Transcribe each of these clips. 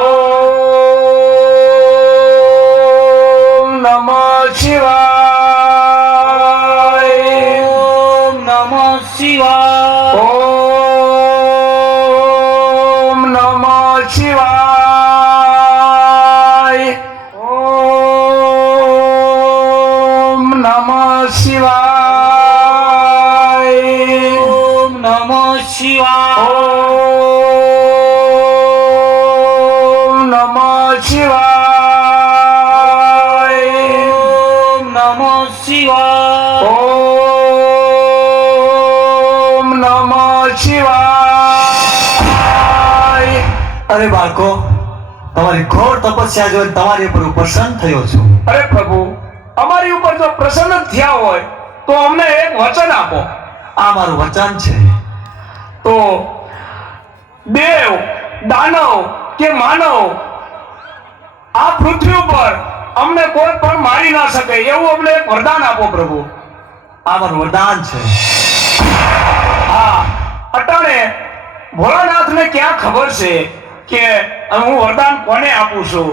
ઓમ નમઃ શિવાય. ઓમ નમઃ શિવાય. ઓમ નમઃ શિવાય. ઓમ નમઃ શિવાય. ઓમ નમઃ શિવાય. ઓમ નમઃ શિવાય. ઓમ નમઃ શિવાય. ઓમ નમઃ શિવાય. અરે બાળકો, તમારી ઘોર તપસ્યા જોઈને તમારી ઉપર હું પ્રસન્ન થયો છું. અરે પ્રભુ, અમારી ઉપર જો પ્રસન્ન થયા હોય તો અમને એક વચન આપો. આ મારું વચન છે. તો દેવ, દાનવ કે માનવ આ પૃથ્વી ઉપર અમને કોઈ પણ મારી ના શકે એવું અમને એક વરદાન આપો પ્રભુ. આ મારું વરદાન છે. હા, અટાણે ભોળાનાથને ક્યાં ખબર છે કે હું વરદાન કોને આપું છું?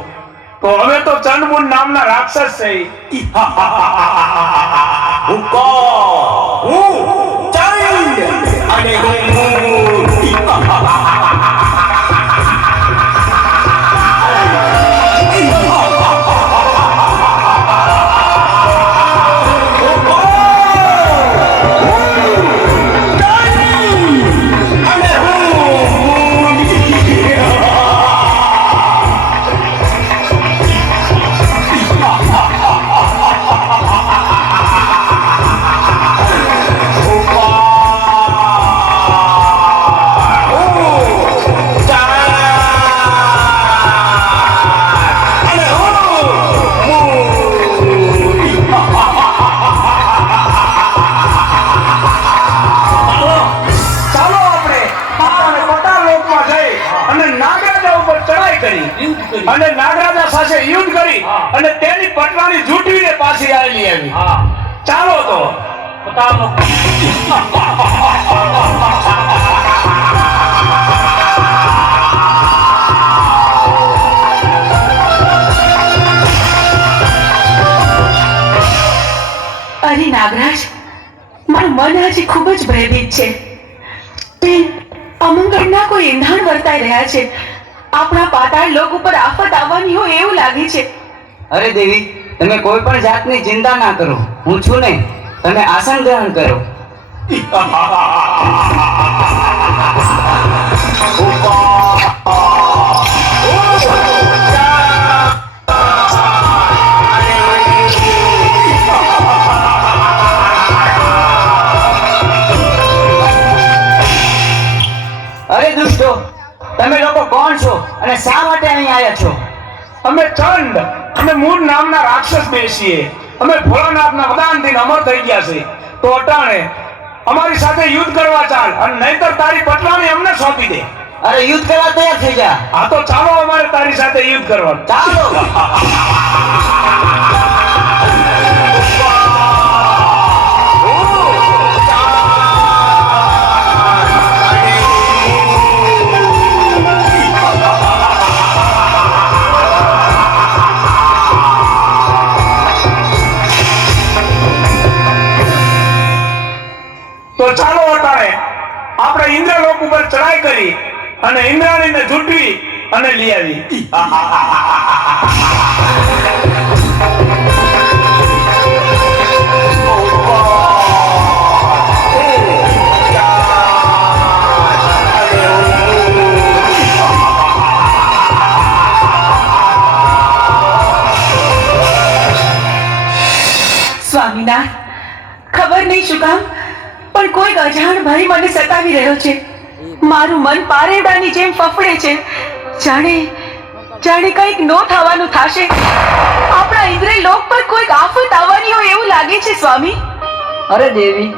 તો અમે તો ચંડમુંડ નામના રાક્ષસ છે. અને નાગરાજા સાથે યુદ્ધ કરી અને તેની પટરાણી ઝૂંટવીને પાછી આવેલી આવી. ચાલો તો અરે નાગરાજ, મારું મન આજે ખૂબ જ ભયભીત છે. તે અમંગળના કોઈ એંધાણ વર્તાઈ રહ્યા છે. આપણા પાતાળ લોક ઉપર આફત આવવાની હોય એવું લાગે છે. અરે દેવી, તમે કોઈ પણ જાતની ચિંતા ના કરો. હું છું ને, તમે આસન ગ્રહણ કરો. અરે દુષ્ટો, તમે લોકો કોણ છો અને શા માટે અહીં આવ્યા છો? અમે ચંડ અને મૂળ નામના રાક્ષસ બેસીએ. અમે ભોળાનાથના વરદાનથી અમર થઈ ગયા છે. તો અટાણે અમારી સાથે યુદ્ધ કરવા ચાલ, અને નહીતર તારી પટરાણી અમને સોંપી દે. અરે યુદ્ધ કરવા તૈયાર થઈ જા. હા તો ચાલો અમારે તારી સાથે યુદ્ધ કરવાનું. ચાલો. તો ચાલો અટાણે આપણે ઇન્દ્રલોક ઉપર ચડાઈ કરી અને ઇન્દ્રાણીને ઝૂંટવી અને લઈ આવી. સ્વામિનાથ, ખબર નહીં શું કામ પણ કોઈક અજાણ ભય મને સતાવી રહ્યો છે. મારું મન પારેવડાની જેમ ફફડે છે. જાણે કંઈક નો થવાનું થશે. આપણા ઇન્દ્રિય લોક પર કોઈક આફત આવવાની હોય એવું લાગે છે સ્વામી. અરે દેવી,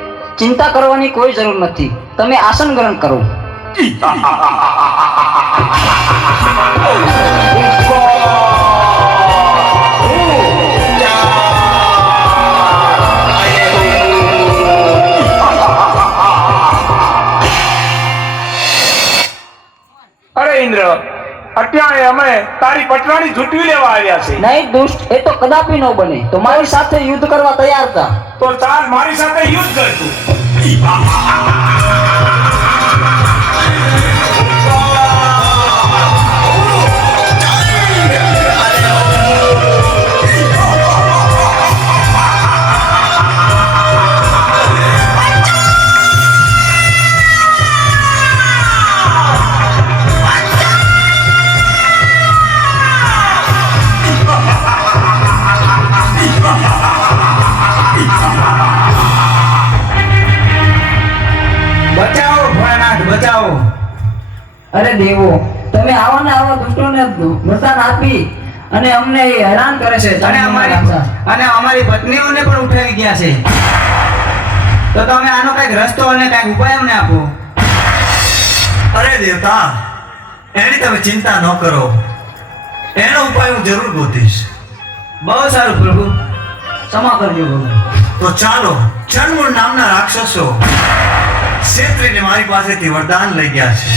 ચિંતા કરવાની કોઈ જરૂર નથી. તમે આસન ગ્રહણ કરો. અરે ઇન્દ્ર, અત્યારે અમે તારી પટરાણી ઝૂંટવી લેવા આવ્યા છે. નહીં દુષ્ટ, એ તો કદાપી ન બને. તો મારી સાથે યુદ્ધ કરવા તૈયાર હતા. તો ચાલ મારી સાથે યુદ્ધ કરતું. બચાવો ભોળાનાથ, બચાવો. અરે દેવો, તમે આવા ને આવા દુષ્ટોને વરદાન આપી અને અમને હેરાન કરે છે. અને અમારી પત્નીઓને પણ ઉઠાવી ગયા છે. તો તમે આનો કઈક રસ્તો અને કઈક ઉપાય અમને આપો. અરે દેવતા, એની તમે ચિંતા ન કરો. એનો ઉપાય હું જરૂર ગોતીશ. બહુ સારું પ્રભુ, ક્ષમા કરજો પ્રભુ. તો ચાલો, ચણમૂળ નામના રાક્ષસો ક્ષેત્રીને મારી પાસેથી વરદાન લઈ ગયા છે.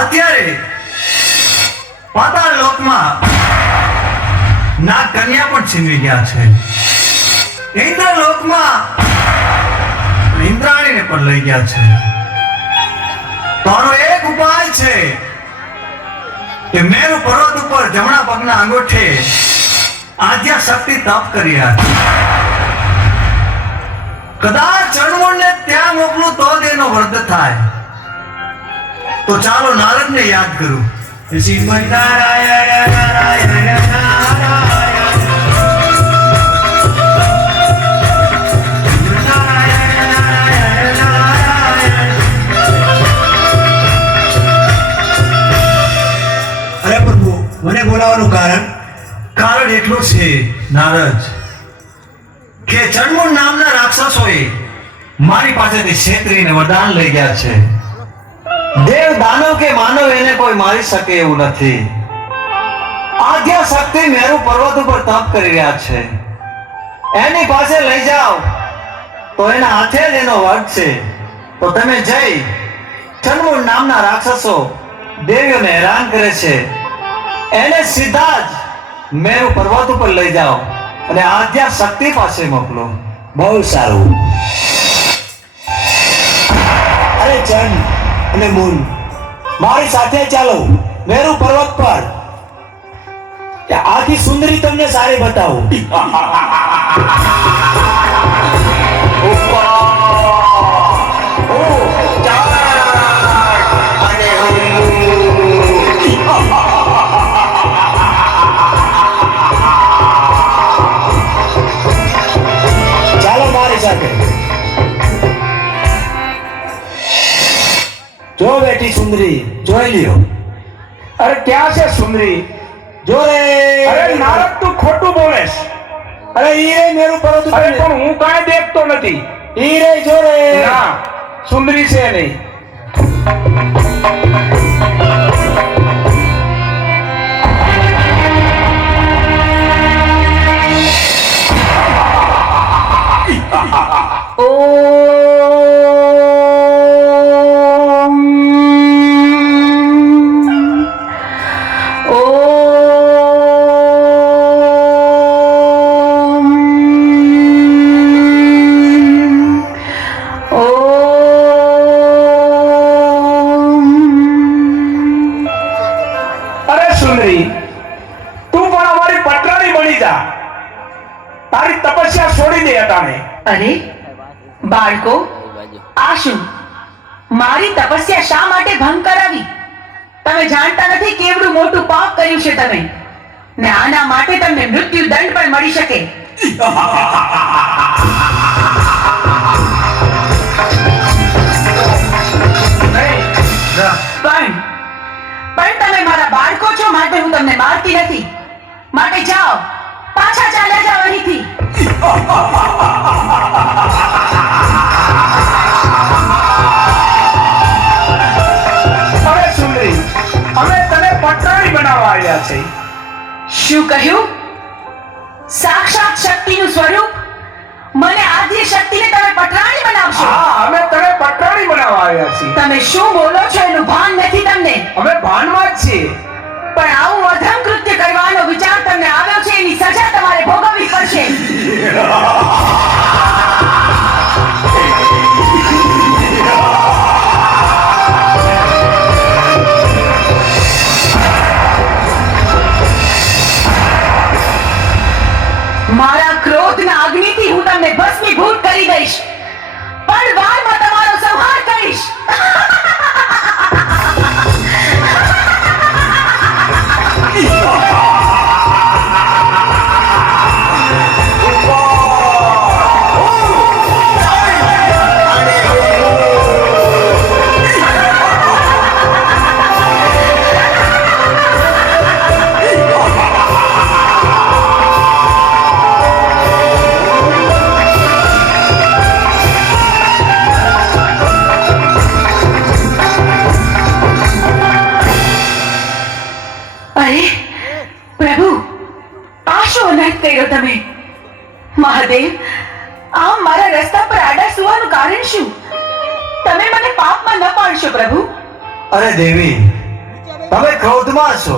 અત્યારે પાતાળ લોકમાં નાગ કન્યા પણ છીનવી ગયા છે. ઇન્દ્ર લોકમાં ઇન્દ્રાણીને પણ લઈ ગયા છે. તો આનો એક ઉપાય છે કે મેરુ પર્વત ઉપર જમણા પગના અંગૂઠે આદ્યા શક્તિ તપ કરી રહ્યા છે. કદાચ ચણમૂળને ત્યાં મોકલું તો જ એનો વર્ધ થાય. તો ચાલો નારદને યાદ કરું. શ્રીમદ નારાયણ નારાયણ નારાયણ. નારાયણ નારાયણ નારાયણ. અરે પ્રભુ, મને બોલાવવાનું કારણ એટલું છે નારદ કે ચણમૂળ નામના રાક્ષસોએ મારી પાસેથી ક્ષેત્રીને વરદાન લઈ ગયા છે. દેવ દાનવ કે માનવ એને કોઈ મારી શકે એવું નથી. આદ્યા શક્તિ મેરુ પર્વત ઉપર તપ કરી રહ્યા છે. એની પાસે લઈ જાઓ તો એના હાથે જ એનો વધ છે. તો તમે જઈ ચણમૂળ નામના રાક્ષસો દેવીઓને હેરાન કરે છે, એને સીધા જ મેરુ પર્વત ઉપર લઈ જાઓ અને આદ્યા શક્તિ પાસે મોકલો. બહુ સારું. અરે ચંદ અને મૂન, મારી સાથે ચાલો મેરુ પર્વત પર. આખી સુંદરી તમને સારી બતાવું. ચાલો મારી સાથે. જો બેટી સુંદરી, જોઈ લ્યો. અરે ક્યાં છે સુંદરી? જો રે. અરે નારદ, તું ખોટું બોલેસ. અરે ઈ રે મેરુ પર્વત ઉપર. અરે પણ હું કાંઈ દેખતો નથી. ઈ રે, જો રે. ના, સુંદરી છે નહીં. સુંદરી, તું પણ અમારી પટરાણી બની જા. તારી તપસ્યા છોડી દે અટાણે. અરે બાળકો, આ શું? મારી તપસ્યા શા માટે ભંગ કરાવી? તમે જાણતા નથી કેવડું મોટું પાપ કર્યું છે તમે, ને આના માટે તમને મૃત્યુ દંડ પણ મળી શકે. પણ તમે મારા બાળકો છો, માટે હું તમને મારતી નથી. માટે જાઓ, પાછા ચાલ્યા જાઓ અહીંથી. અરે સુંદરી, અમે તને પટરાણી બનાવવા આવ્યા છે. શું કહ્યું? સાક્ષાત શક્તિનું સ્વરૂપ? મને આદ્ય શક્તિને તમે પટરાણી બનાવશો? હા, અમે તને પટરાણી બનાવવા આવ્યા છીએ. તમે શું બોલો છો એનું ભાન નથી તમને? અમે ભાનમાં જ છીએ, પણ આવું અધમ કૃત્ય કરવાનો વિચાર તમને આવ્યો છે એની સજા તમારે ભોગવવી પડશે. મારા ક્રોધના અગ્નિથી હું તમને ભસ્મીભૂત કરી દઈશ, પણ વારમાં તમારો સંહાર કરીશ. અરે પ્રભુ, આ શું અનર્થ કર્યો તમે? મહાદેવ, આમ મારા રસ્તા પર આડા સુવાનું કારણ શું? તમે મને પાપમાં ન પાડશો પ્રભુ. અરે દેવી, તમે ક્રોધમાં છો.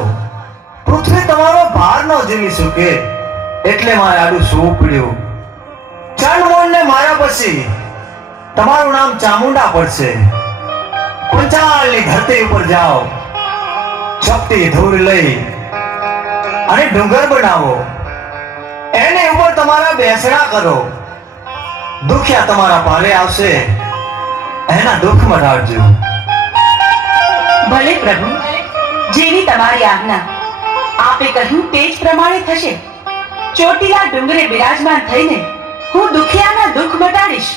પૃથ્વી તમારો ભાર ન ઝીલી શકે એટલે મારે આડું સૂવું પડ્યું. ચંડમૂળને માર્યા પછી તમારું નામ ચામુંડા પડશે. પંચાળની ધરતી ઉપર જાઓ, ચપટી ધૂળ લઈ અને ડુંગર બનાવો, એની ઉપર તમારા બેસણા કરો. દુખિયા તમારા પાલે આવશે, એના દુઃખ મટાડજો. ભલે પ્રભુ, જેવી તમારી આજ્ઞા. આપે કહ્યું તે જ પ્રમાણે થશે. ચોટીલા ડુંગરે બિરાજમાન થઈને હું દુખિયાના દુઃખ મટાડીશ.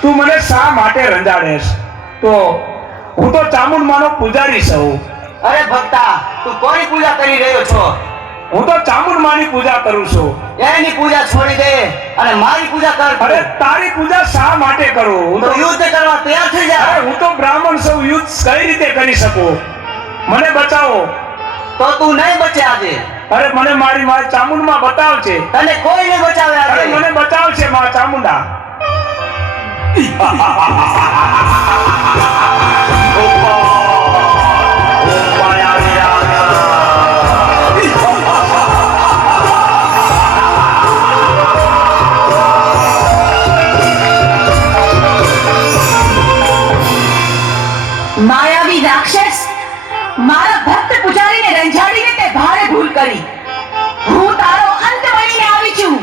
તું મને શા માટે રંજાડેશ? તો હું તો ચામુંડમાનો પૂજારી છું. અરે ભક્તા, તું કોની પૂજા કરી રહ્યો છો? હું તો ચામુંડમાની પૂજા કરું છું. એની પૂજા છોડી દે અને મારી પૂજા કર. અરે તારી પૂજા શા માટે કરું? હું તો તો યુદ્ધ કરવા તૈયાર થઈ જા. અરે હું તો બ્રાહ્મણ છું, યુદ્ધ કઈ રીતે કરી શકું? મને બચાવો. તો તું નહીં બચે આજે. અરે મને મારી માં ચામુંડમાં બતાવશે. તને કોઈ નહીં બચાવે અરે આજે. મને બચાવશે માં ચામુંડા. માયાવી રાક્ષસ, મારા ભક્ત પૂજારીને રંજાડીને તે ભારે ભૂલ કરી. હું તારો અંત બનીને આવી છું.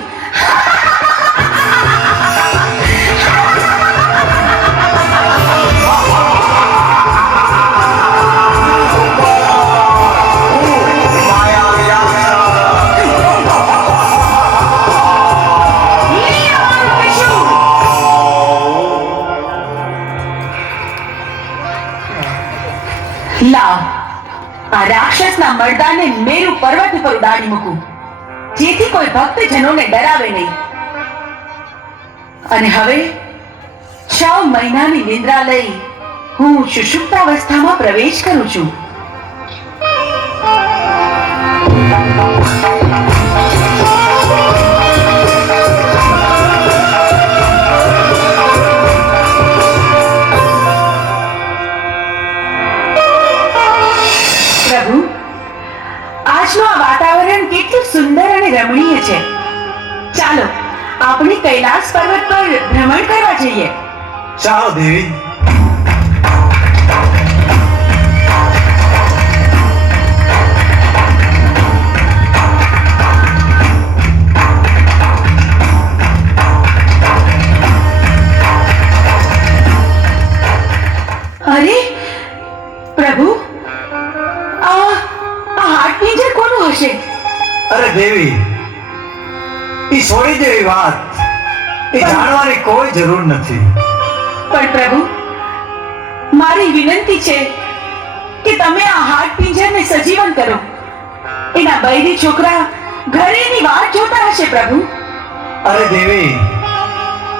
લાવ, આ રાક્ષસના મર્દાને મેરુ પર્વત ઉપર ઉડાડી મૂકું, જેથી કોઈ ભક્તજનોને ડરાવે નહીં. અને હવે 6 મહિનાની નિંદ્રા લઈ હું સુષુપ્તાવસ્થામાં પ્રવેશ કરું છું. આજનું આ વાતાવરણ કેટલું સુંદર અને રમણીય છે. ચાલો આપણે કૈલાસ પર્વત પર ભ્રમણ કરવા જઈએ. ચાલો દેવી. અરે પ્રભુ, આ હાડપિંજર કોનું હશે? અરે દેવી, ઈ છોડી દેવી વાત, એ જાણવાની કોઈ જરૂર નથી. પણ પ્રભુ, મારી વિનંતી છે કે તમે આ હાડપિંજરને સજીવન કરો. એના બૈરી છોકરા ઘરે એની વાટ જોતા હશે પ્રભુ. અરે દેવી,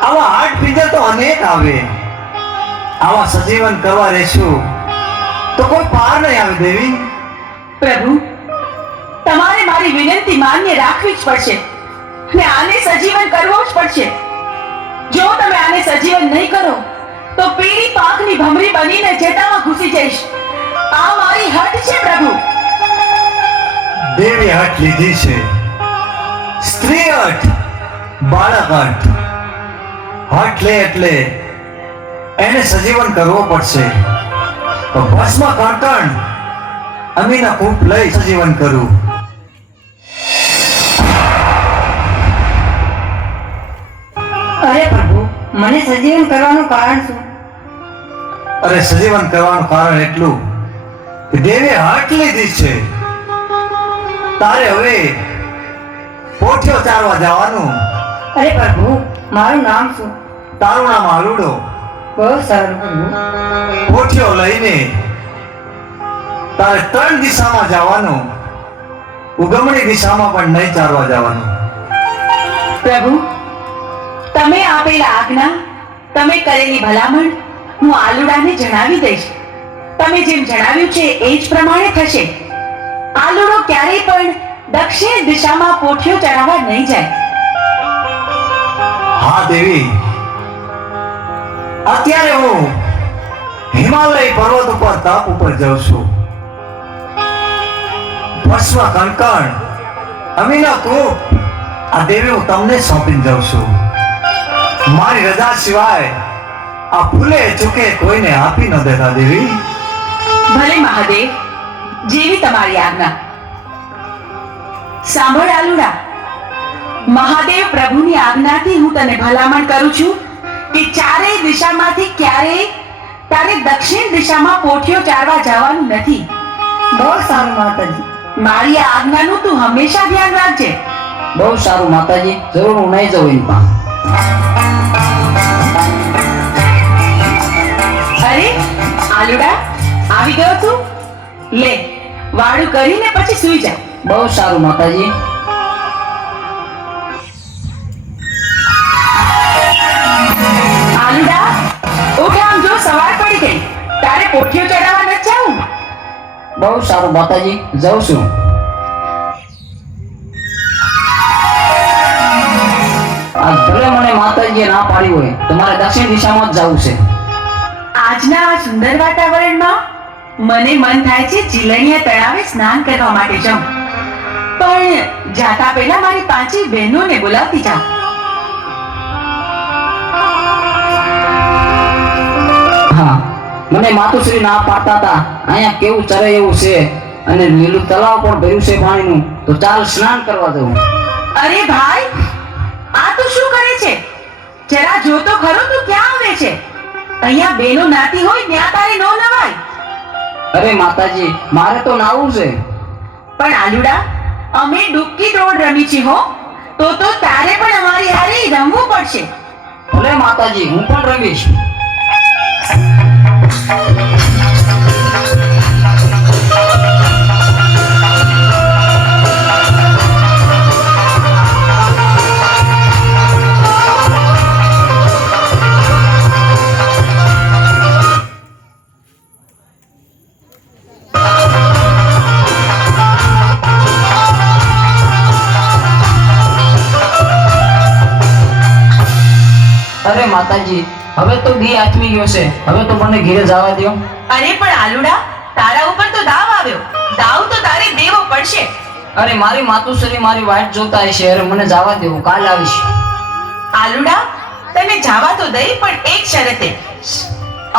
આવા હાડ પિંજર તો અનેક આવે. આવા સજીવન કરવા રહેશું તો કોઈ પાર નહીં આવે દેવી. પ્રભુ, તમારે મારી વિનંતી માન્ય રાખવી જ પડશે ને આને સજીવન કરવો જ પડશે. જો તમે આને સજીવન નહીં કરો તો પીળી પાકની ભમરી બનીને જેટામાં ઘૂસી જઈશ. આ મારી હઠ છે પ્રભુ. દેવી હઠ લીધી છે. સ્ત્રી હઠ, બાળક હઠ. હઠ લે એટલે એને સજીવન કરવો પડશે. તો ભસ્મ કણકણ અમીના કૂપ લઈ સજીવન કરું. અરે પ્રભુ, મને સજીવન કરવાનું કારણ શું? અરે સજીવન કરવાનું કારણ એટલું કે દેવી હઠ લીધી છે. તારે હવે પોઠિયો ચારવા જવાનું. અરે પ્રભુ, મારું નામ શું? તારું નામ આલુડો. બહુ સારું પ્રભુ. પોઠિયો લઈને તારે 3 દિશામાં જવાનું. ઉગમણી દિશામાં પણ નહીં ચારવા જવાનું. પ્રભુ, તમે આપેલા આજ્ઞા, તમે કરેલી ભલામણ હું આલુડાને જણાવી દઈશ. તમે જેમ જણાવ્યું છે એ જ પ્રમાણે થશે. આલુડો ક્યારેય પણ દક્ષિણ દિશામાં પોઠિયો ચડાવવા નહીં જાય. હા દેવી, અત્યારે હું હિમાલય પર્વત ઉપર તપ ઉપર જાઉં છું. ભસ્મ કણકણ અમીના કૂપ આ દેવી હું તમને સોંપીને જાઉં છું. મારી રજા સિવાય આ ફૂલે ચૂકે કોઈને આપી ન દેતા દેવી. ભલે મહાદેવ, જેવી તમારી આજ્ઞા. સાંભળ આલુડા, મહાદેવ પ્રભુની આજ્ઞાથી હું તને ભલામણ કરું છું કે ચારેય દિશામાંથી ક્યારેય તારે દક્ષિણ દિશામાં પોઠિયો ચારવા જવાનું નથી. બહુ સારું માતાજી. મારી આ આજ્ઞાનું તું હંમેશા ધ્યાન રાખજે. બહુ સારું માતાજી, જરૂર હું નહીં જઉં એની પાસે. અરે આલુડા, આવી ગયો તું? લે, વાળું કરીને પછી સૂઈ જા. બહુ સારું માતાજી. આલુડા, ઉઠ, આમ જો સવાર પડી ગઈ. તારે પોઠિયો ચડાવવા નથી જાવું? બહુ સારું માતાજી, જાઉં છું. આજ ભલે મને માતાજીએ ના પાડી હોય તો મારે દક્ષિણ દિશામાં જ જવું છે. આજના આ સુંદર વાતાવરણમાં મને મન થાય છે જીલણીયા તળાવે સ્નાન કરવા માટે જાઉં. પણ જાતા પહેલા મારી 5 બહેનોને બોલાવતી જાઉં. હા, મને માતુશ્રી ના પાડતા હતા અહીંયા કેવું ચરે એવું છે અને લીલું તળાવ પણ ભર્યું છે પાણીનું, તો ચાલ સ્નાન કરવા જવું. અરે ભાઈ, આ તું શું કરે છે? જરા જો તો ખરો, તું ક્યાં આવે છે? અહીંયા બેનો નાતી હોય ત્યાં તારે નો નવાય. અરે માતાજી, મારે તો નાવું છે. પણ આલુડા, અમે ડૂબકી દોડ રમી છે હો, તો તારે પણ અમારી હારે રમવું પડશે. ભલે માતાજી, હું પણ રમીશ. અરે માતાજી, હવે તો દી આથમી ગયો છે, હવે તો મને ઘરે જવા દો. અરે પણ આલુડા, તારા ઉપર તો દાવ આવ્યો. દાવ તો તારે દેવો પડશે. અરે મારી માતુશ્રી મારી વાટ જોતા હશે. અરે મને જવા દે, હું કાલે આવીશ. આલુડા તને જવા તો દઈ, પણ એક શરતે.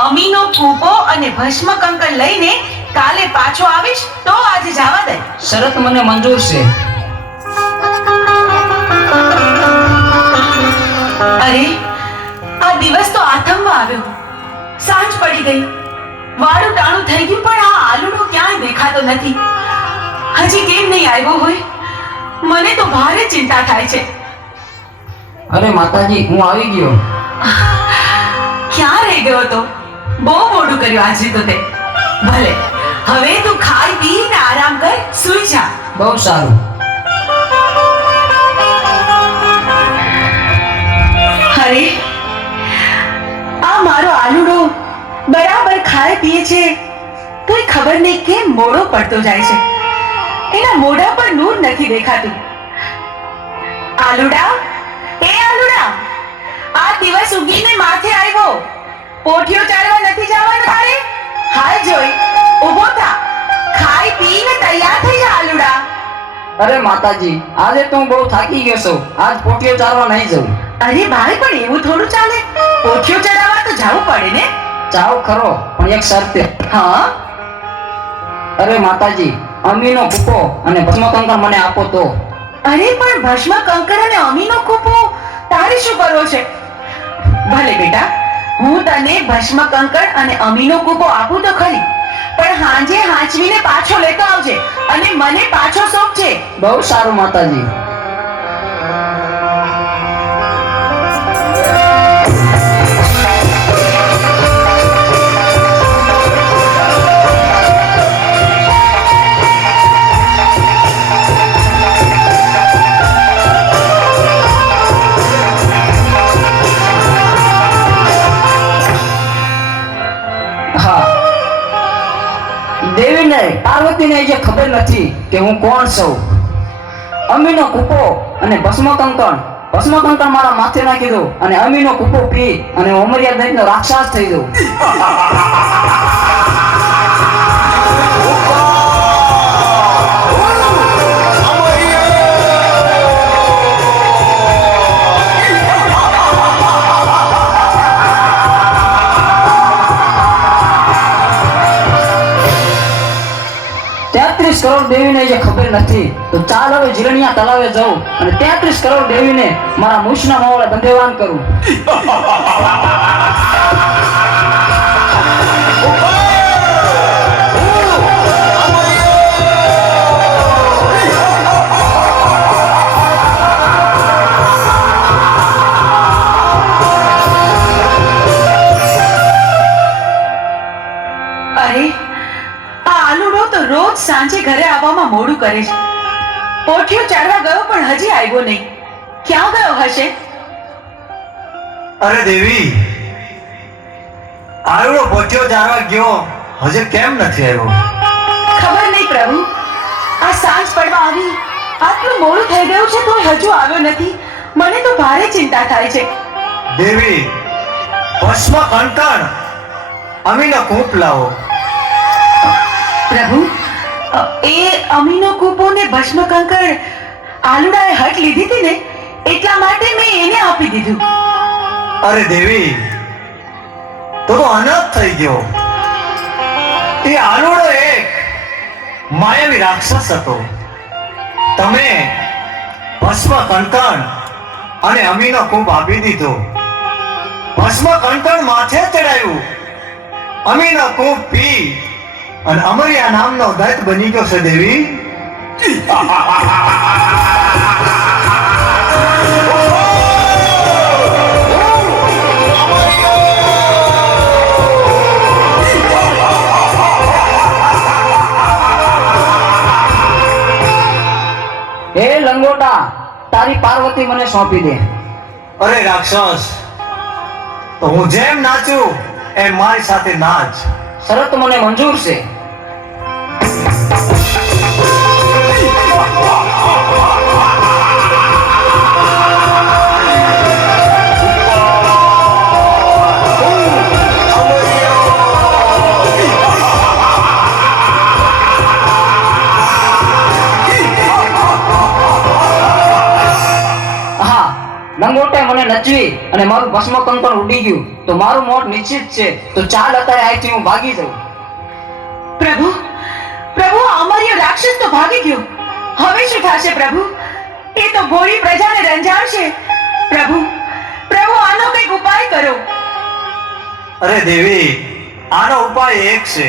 અમીનો કૂપો અને ભસ્મ કંકર લઈને કાલે પાછો આવીશ તો આજે જવા દે. શરત મને મંજૂર છે. અરે આ દિવસ તો આથમવા આવ્યો, સાંજ પડી ગઈ, વાળું ટાણું થઈ ગયું, પણ આ આલુડો ક્યાંય દેખાતો નથી. હજી કેમ નહીં આવ્યો હોય? મને તો ભારે ચિંતા થાય છે. અરે માતાજી, હું આવી ગયો. ક્યાં રહી ગયો તો? બહુ મોડું કર્યું આજે તો તે. ભલે હવે તું ખાઈ પીને આરામ કર, સૂઈ જા. બહુ સારું. અરે આ મારો આલુડો બરાબર ખાય પીએ છે, તોય ખબર નહીં કેમ મોડો પડતો જાય છે. એના મોઢા પર નૂર નથી દેખાતું. આલુડા, એ આલુડા, આ દિવસ ઉગીને માથે આવ્યો. પોઠિયો ચાલવા નથી જવાનું તારે? હાલ જોઈ ઊભો થા, ખાઈ પીને તૈયાર થઈ જા આલુડા. અરે માતાજી, આજે તો હું બહુ થાકી ગયો છું. આજ પોટિયો ચાલવા નહીં જવું. અરે ભાઈ, પણ એવું થોડું ચાલે? પોઠિયો ચડાવવા તો જવું પડે ને. જાવ ખરો, પણ એક શરતે. હા, અરે માતાજી, અમીનો કૂપો અને ભસ્મકંકર મને આપો તો. અરે પણ ભસ્મ કંકર અને અમીનો કૂપો તારે શું કરવો છે? ભલે બેટા, હું તને ભસ્મ કંકર અને અમીનો કૂપો આપું તો ખરી, પણ હાંજે હાંચવીને પાછો લેતો આવજે અને મને પાછો સોંપજે. બહુ સારું માતાજી. દેવીને પાર્વતીને જે ખબર નથી કે હું કોણ છું. અમીનો કૂપો અને ભસ્મકંકર મારા માથે નાખી દઉં અને અમીનો કૂપો પી અને ઓમરિયા દૈત્યનો રાક્ષસ થઈ દઉં. કરોડ દેવીને જે ખબર નથી, તો ચાલ હવે જીરણિયા તળાવે જાઉં અને 33 કરોડ દેવીને મારા મૂછના માવળે બંધેવાન કરું. અરે આ આલુડો તો રોજ સાંજે ઘરે આવવામાં મોડું કરે છે. પોઠિયો ચાલવા ગયો પણ હજી આવ્યો નહીં. ક્યાં ગયો હશે? અરે દેવી, આયડો પોટ્યો જાવા ગયો, હજે કેમ નથી આવ્યો? ખબર નહીં પ્રભુ, આ સાંજ પડવા આવી, આટલું મોડું થઈ ગયું છે તોય હજુ આવ્યો નથી. મને તો ભારે ચિંતા થાય છે. દેવી, ભસ્મ કંકણ અમીનો કૂપ લાવો. પ્રભુ, એ અમીનો કૂપો ને ભસ્મ કંકર આલુડાએ હટ લીધી હતી ને, એટલા માટે મેં એને આપી દીધું. અરે દેવી, તો અનાથ થઈ ગયો. એ આલુડો એક માયાવી રાક્ષસ હતો. તમે ભસ્મ કંકણ અને અમીનો કૂપ આપી દીધો. ભસ્મ કંકણ માથે ચડાયું, અમીનો કૂપ પી અને અમરિયા નામનો દૈત બની ગયો છે. દેવી, હે લંગોટા, તારી પાર્વતી મને સોંપી દે. અરે રાક્ષસ, તો હું જેમ નાચું એમ મારી સાથે નાચ. શરત મને મંજૂર છે. નચવી અને મારું ભસ્મ કંકણ ઉડી ગયું તો મારું મોત નિશ્ચિત છે. તો ચાલ અત્યારે અહીંથી હું ભાગી જાઉં. પ્રભુ પ્રભુ આ અમર્ય રાક્ષસ તો ભાગી ગયો. હવે શું થશે પ્રભુ? એ તો ભોળી પ્રજાને રંજાડશે. પ્રભુ પ્રભુ આનો કંઈક ઉપાય કરો. અરે દેવી, આનો ઉપાય એક છે.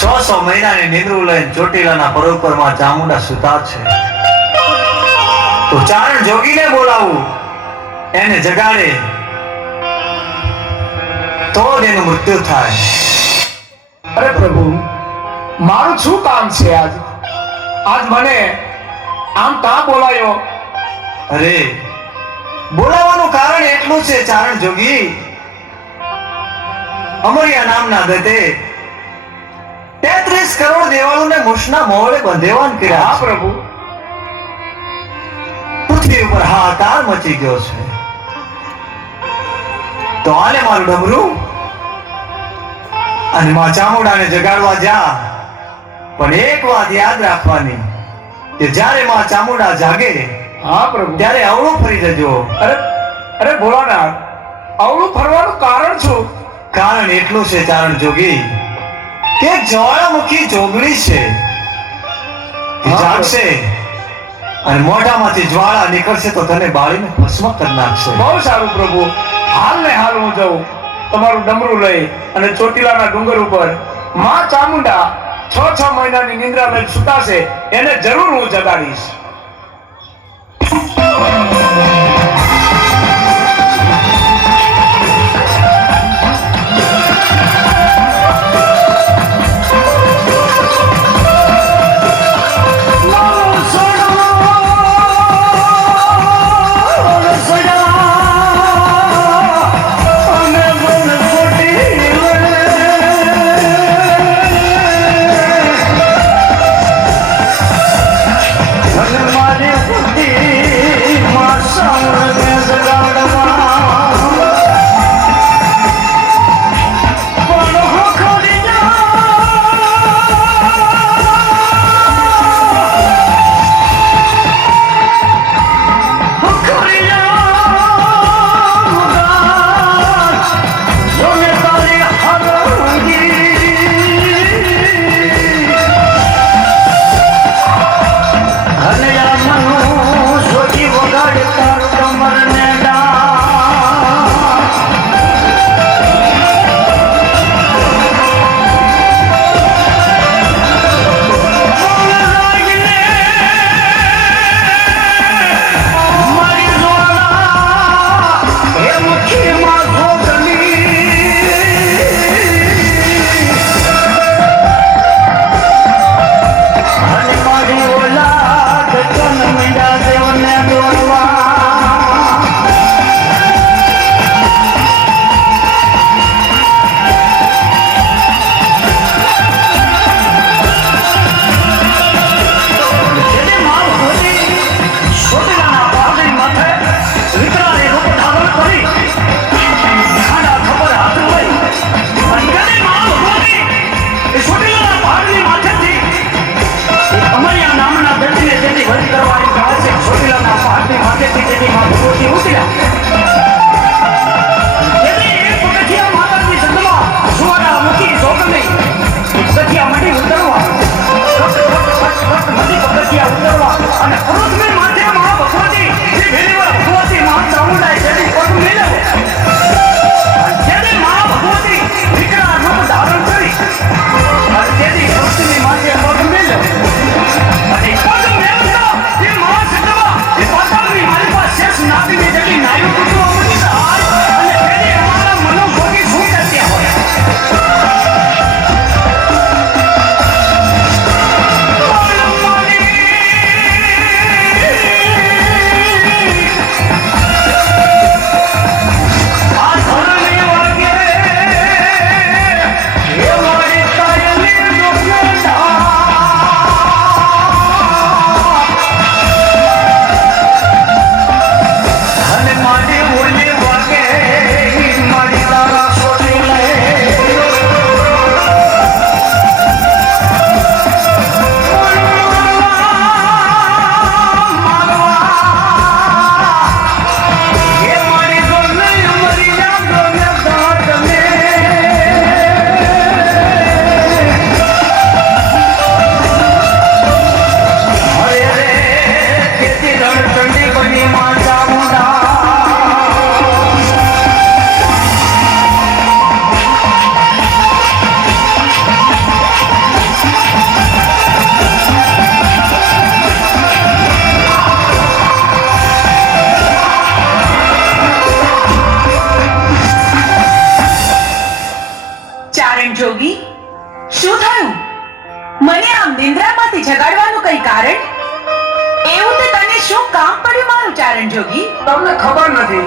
100 મહિનાની નિંદ્રું લઈને ચોટીલાના પર્વત પરમાં ચામુંડા સુતા છે. તો ચારણ જોગીને બોલાવું, એને જગાડે તો જ એનું મૃત્યુ થાય. અરે પ્રભુ, મારું શું કામ છે આજ? આજ મને આમ કાં બોલાયો? અરે બોલાવાનું કારણ એટલું છે ચારણ જોગી, અમરિયા નામના દત્તે 33 કરોડ દેવાળોને મુશના મોહરે બંધેવાન હા કર્યા છે. પ્રભુ. પૃથ્વી ઉપર હાહાકાર મચી ગયો છે. તો આલે મારું ડમરું અને માં ચામુંડાને જગાડવા જા. પણ એક વાત યાદ રાખવાની કે જ્યારે માં ચામુંડા જાગે હા પ્રભુ. ત્યારે અવળું ફરી જજો. અરે અરે ભોળાનાથ, આવડું ફરવાનું કારણ શું? કારણ એટલું છે ચારણ જોગી કે એક જ્વાળામુખી જોગણી છે. એ હા. જાગશે અને મોઢામાંથી જ્વાળા નીકળશે તો તને બાળીને ભસ્મ કરી નાખશે. બહુ સારું પ્રભુ. હાલ ને હાલ હું જાઉં તમારું ડમરું લઈ અને ચોટીલાના ડુંગર ઉપર માં ચામુંડા 6 મહિનાની નિંદ્રા લઈને સુતાશે, એને જરૂર હું જગાડીશ. મારી બુદ્ધિ માં ચારણ જોગી. તમને ખબર નથી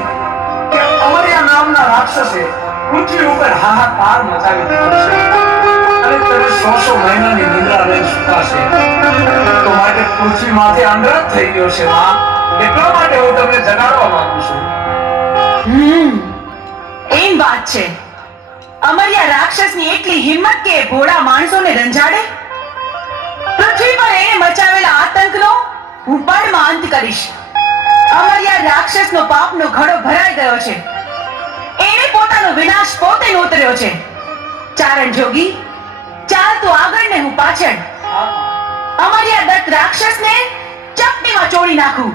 કે અમર્યા નામના રાક્ષસે પૃથ્વી ઉપર હાહાકાર મચાવી દીધો છે અને તમે 100 મહિનાની નિંદ્રા લઈને સૂતા છે તો માટે પૃથ્વી માથે અંધકાર થઈ ગયો છે માં. એટલા માટે હું તમને જગાડવા માંગુ છું. એમ વાત છે. અમર્યા રાક્ષસની એટલી હિંમત કે ભોળા માણસોને રંજાડે. પૃથ્વી પર એને મચાવેલા આતંકનો હું પળમાં અંત કરીશ. અમર્યા રાક્ષસનો પાપનો ઘડો ભરાઈ ગયો છે. એને પોતાનો વિનાશ પોતે નોતર્યો છે. ચારણ જોગી, ચાલ તું આગળ ને હું પાછળ. અમર્યા દત્ત રાક્ષસને ચપટીમાં ચોળી નાખું.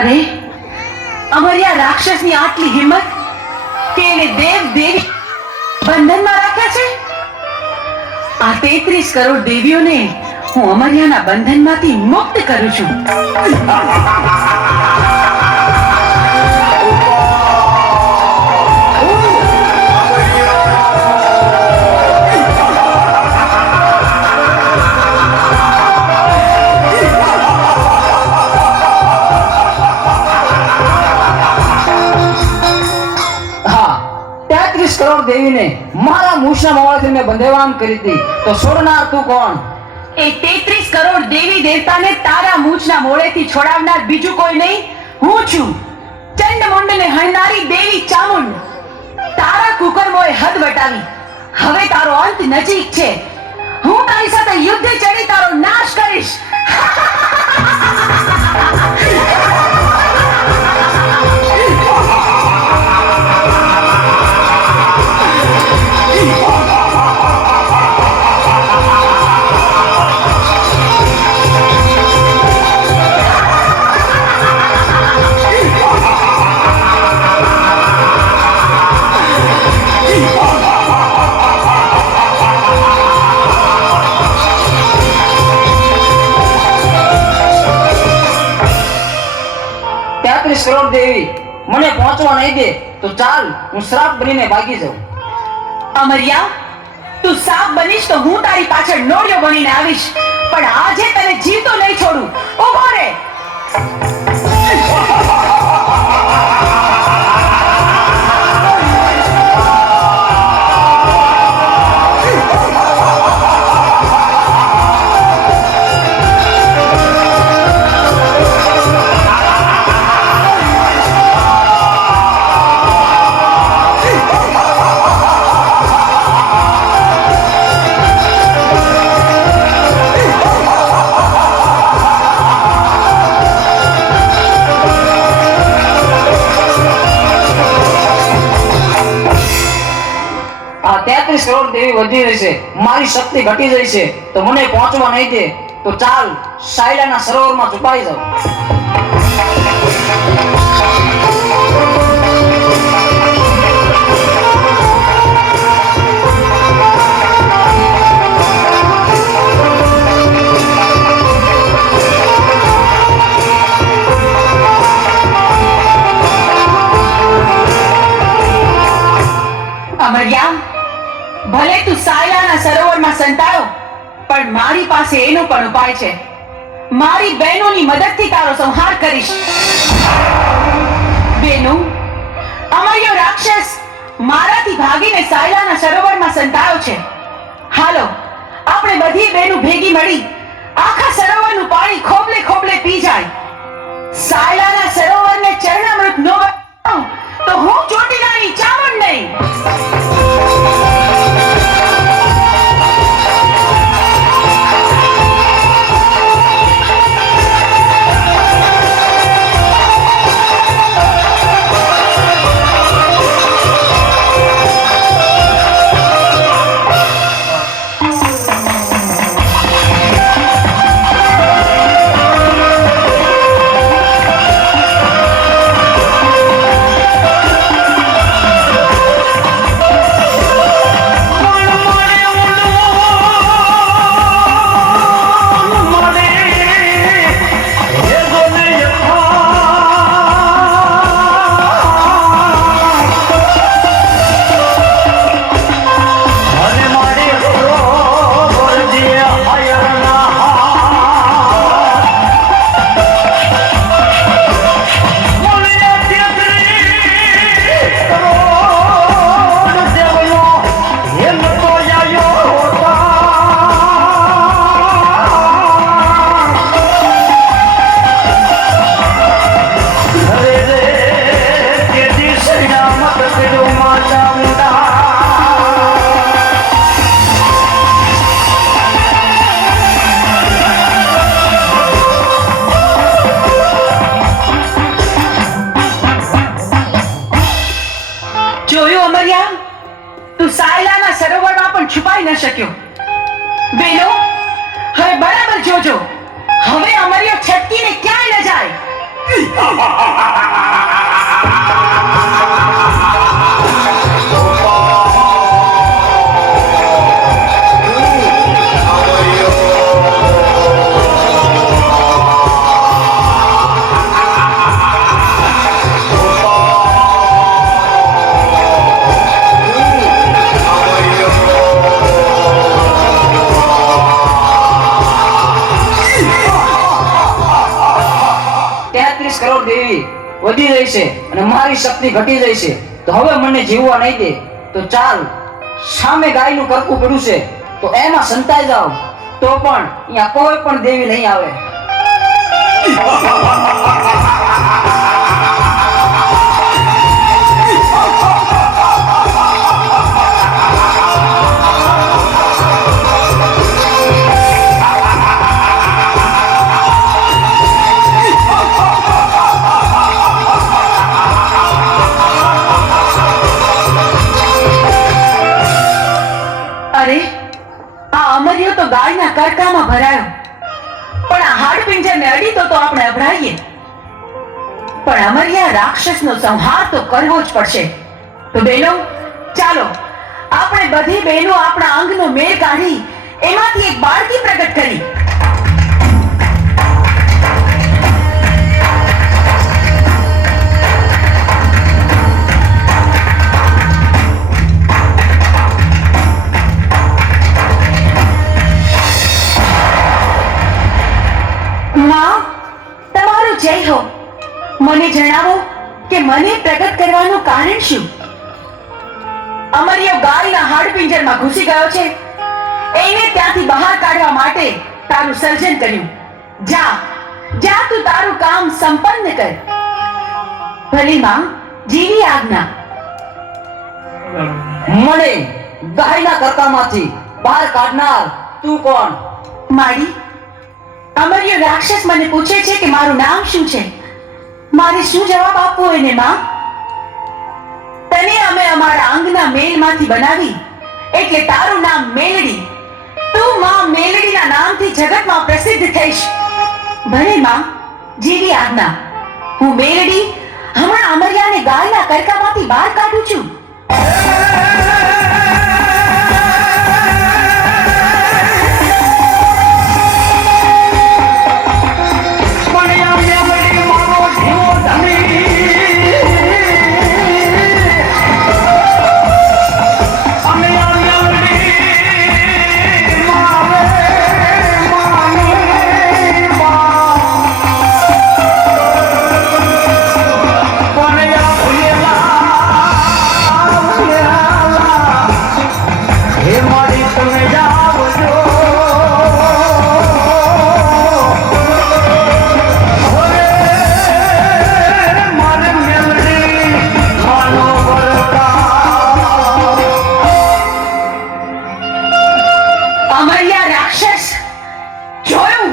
અરે, અમર્યા રાક્ષસની આટલી હિંમત કે એને દેવ દેવી બંધનમાં રાખ્યા છે. આ 33 કરોડ દેવીઓને હું અમર્યાના બંધનમાંથી મુક્ત કરું છું. કરોડ દેવીને મારા મૂછના માવાથી મેં બંધેવાન કરી હતી તો છોડનાર તું કોણ? એ 33 કરોડ દેવી દેવતાને તારા મૂછના મોળેથી છોડાવનાર બીજું કોઈ નહીં, હું છું. ચંડમુંડને હણનારી દેવી ચામુંડ. તારા કુકર્મોએ હદ વટાવી. હવે તારો અંત નજીક છે. હું તારી સાથે યુદ્ધે ચડી તારો નાશ કરીશ. કરોડ દેવી મને પહોંચવા નહીં દે તો ચાલ હું શ્રાપ બનીને ભાગી જાઉં. અમરિયા, તું સાપ બનીશ તો હું તારી પાછળ નોળિયો બનીને આવીશ, પણ આજે તને જીવતો નહીં છોડું. ઊભો રહે. આ 33 કરોડ દેવી વધી રહી છે, મારી શક્તિ ઘટી રહી છે, તો મને પહોંચવા નહીં દે તો ચાલ સાયલાના સરોવરમાં છુપાઈ જાઉં. અમરિયા, ભલે તું સાયલાના સરોવરમાં સંતાયો, પણ મારી પાસે એનો પણ ઉપાય છે. મારી બહેનોની મદદથી તારો સંહાર કરીશ. બહેનો, અમરિયો રાક્ષસ મારાથી ભાગીને સાયલાના સરોવરમાં સંતાયો છે. હાલો, આપણે બધી બહેનો ભેગી મળી આખા સરોવરનું પાણી ખોબલે ખોબલે પી જાય. સાયલાના સરોવરને ચરણામૃત ન બનાવું તો હું ચોટીલાની ચામુંડ નહીં. જોયું અમરિયા, તું સાયલાના સરોવરમાં પણ છુપાઈ ન શક્યો. બેનો, હવે બરાબર જોજો, હવે અમરિયો છટકીને ક્યાંય ન જાય. કરોડ દેવી વધી રહી છે અને મારી શક્તિ ઘટી રહી છે, તો હવે મને જીવવા નહીં દે તો ચાલ સામે ગાયનું કરકું પડ્યું છે તો એમાં સંતાઈ જાવ, તો પણ અહીંયા કોઈ પણ દેવી નહીં આવે. અરે, આ અમરિયો તો ગાયના કરકામાં ભરાયો, પણ આ હાડપિંજરને અડીતો તો આપણે અભરાઈએ. પણ અમરિયા રાક્ષસનો સંહાર તો કરવો જ પડશે. તો બહેનો, ચાલો આપણે બધી બહેનો આપણા અંગનો મેળ કાઢી એમાંથી એક બાળકી પ્રગટ કરી. જય હો. મને જણાવો કે મને પ્રગટ કરવાનું કારણ શું? અમરિયો ગાયના હાડપિંજરમાં ઘૂસી ગયો છે. એને ત્યાંથી બહાર કાઢવા માટે તારું સર્જન કર્યું. જા જા, તું તારું કામ સંપન્ન કર. ભલે માં, જીવી આજ્ઞા. મને ગાયના કરકામાંથી બહાર કાઢનાર તું કોણ? માડી, અમરિયો રાક્ષસ મને પૂછે છે કે મારું નામ શું છે. મારે શું જવાબ આપવો એને માં? તને અમે અમારા અંગના મેલમાંથી બનાવી એટલે તારું નામ મેલડી. તું માં મેલડીના નામથી જગતમાં પ્રસિદ્ધ થઈશ. ભલે માં, જીવી આજ્ઞા. હું મેલડી હમણાં અમરિયાને ગાયના કરકામાંથી બહાર કાઢું છું. અમરિયા રાક્ષસ, જોયું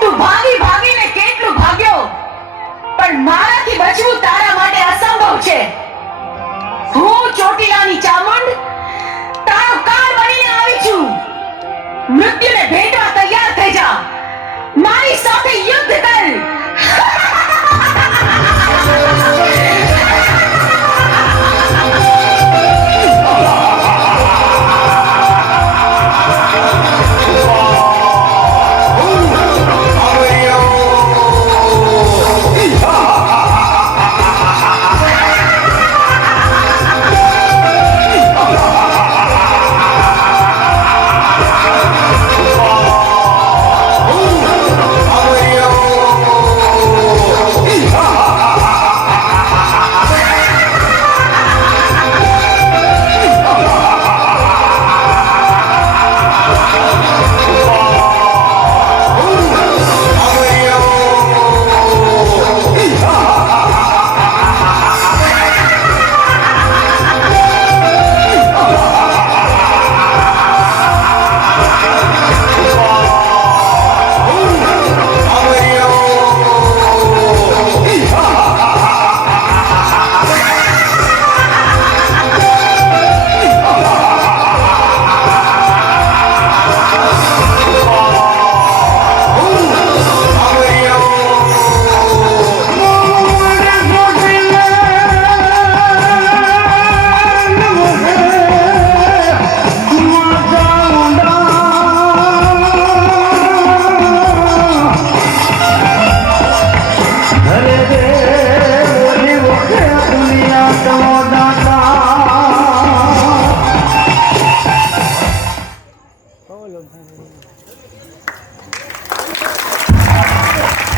તું ભાગી ભાગીને કેટલું ભાગ્યો, પણ મારાથી બચવું તારા માટે અસંભવ છે. હું ચોટીલાની ચામુંડ તારો કાળ બનીને આવી છું. મૃત્યુને ભેટવા તૈયાર થઈ જા. મારી સાથે યુદ્ધ કર.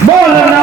બોલ